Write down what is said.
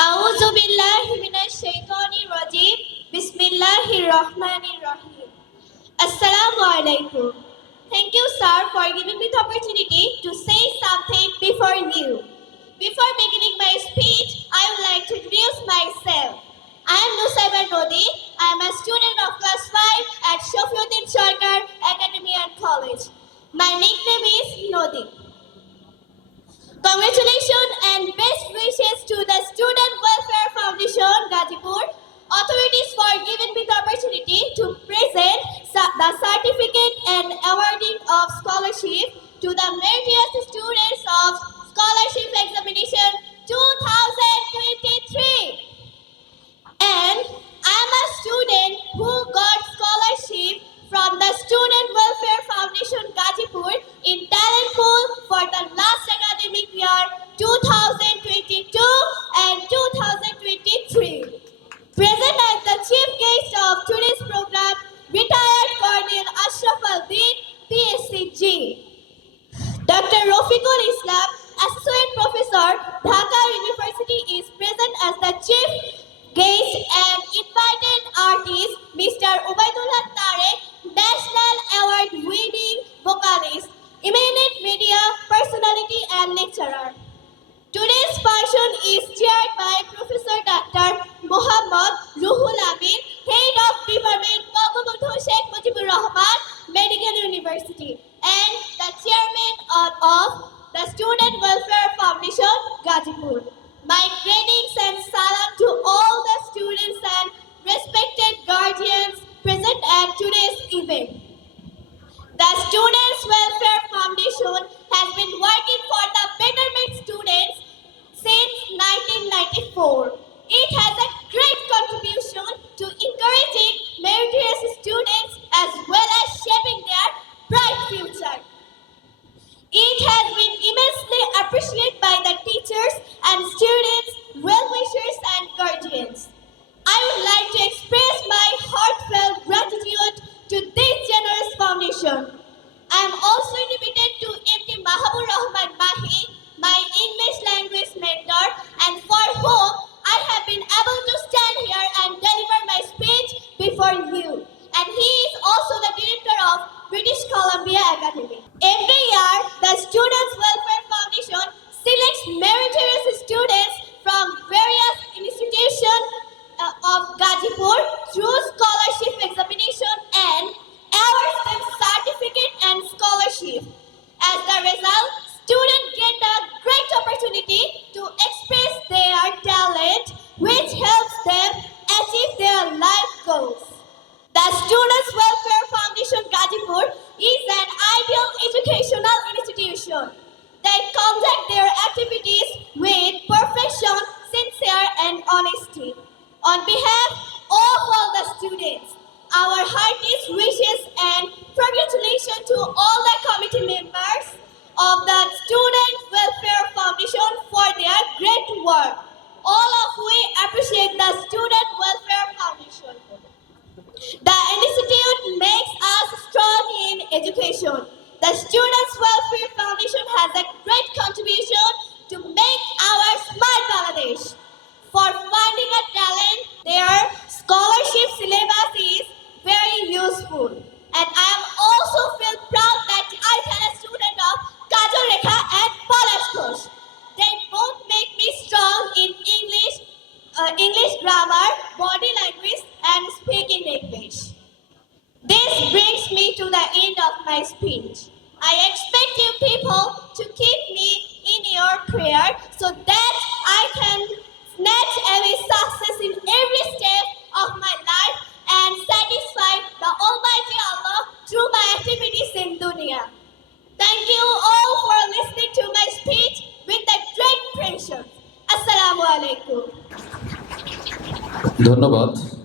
A'udzu billahi minash shaitanir rajim. Bismillahirrahmanirrahim. Assalamu alaikum. Thank you, sir, for giving me the opportunity to say something before you. Before beginning my speech, I would like to introduce myself. I am Nusaiba Nodi. I am a student of class 5 at Shafiuddin Sarkar Academy and College. My nickname is Nodi. Congratulations and best wishes to the Student Welfare Foundation, Gazipur, authorities for giving me the opportunity to present the certificate and awarding of scholarship to the meritorious students of Scholarship Examination 2023. And I am a student who got scholarship from the Student Welfare Foundation, Gazipur, in talent pool for the last academic year 2022 and 2023. Present as the chief guest of today's program, retired Colonel Ashraf Al-Din, PSCG. Dr. Rafiqul Islam, Associate Professor, Dhaka University, is present as the chief guest and invited artist, Mr. Ubaidullah Tarek, National Award-winning vocalist, eminent media personality and lecturer. Today's function is chaired by Professor Dr. Muhammad Ruhul Amin, Head of Department, Bangabandhu Sheikh Mujibur Rahman Medical University, and the Chairman of the Student Welfare Foundation, Gazipur. My greetings and salam to all the students and respected guardians present at today's event. The Students Welfare Foundation has been working for the betterment students since 1994. It has a great contribution to encouraging meritorious students as well as shaping their bright future. It has been immensely appreciated by the teachers and students, well-wishers and guardians. I would like to express my heartfelt gratitude to this generous foundation. I am also indebted to MD Mahabur Rahman Mahi, my English language mentor, and for whom I have been able to stand here and deliver my speech before you. And he is also the director of British Columbia Academy. Every year, the Students Welfare Foundation selects meritorious students from various institutions of Gazipur through scholarship examination and awards them certificate and scholarship. As the result, students get a great opportunity to express their talent, which helps them achieve their life goals. The Students Welfare Foundation, Gazipur, is an ideal educational institution. They conduct their activities with perfection, sincerity, and honesty. On behalf of all the students, our heartiest wishes and congratulations to all the committee members of the Student Welfare Foundation for their great work. All of we appreciate the Student Welfare Foundation. The institute makes us strong in education. The Students Welfare Foundation has a great contribution to make our smart Bangladesh. For finding a talent, their scholarship syllabus is very useful. And I am also feel proud that I am a student of Kajal Rekha and Palash Ghosh. They both make me strong in English grammar, body language, and speaking English. This brings me to the end of my speech. I expect you people to keep me in your prayer so that I can snatch away success in every step of my life and satisfy the Almighty Allah through my activities in dunya. Thank you all for listening to my speech with a great patience. Assalamu alaikum. ধন্যবাদ।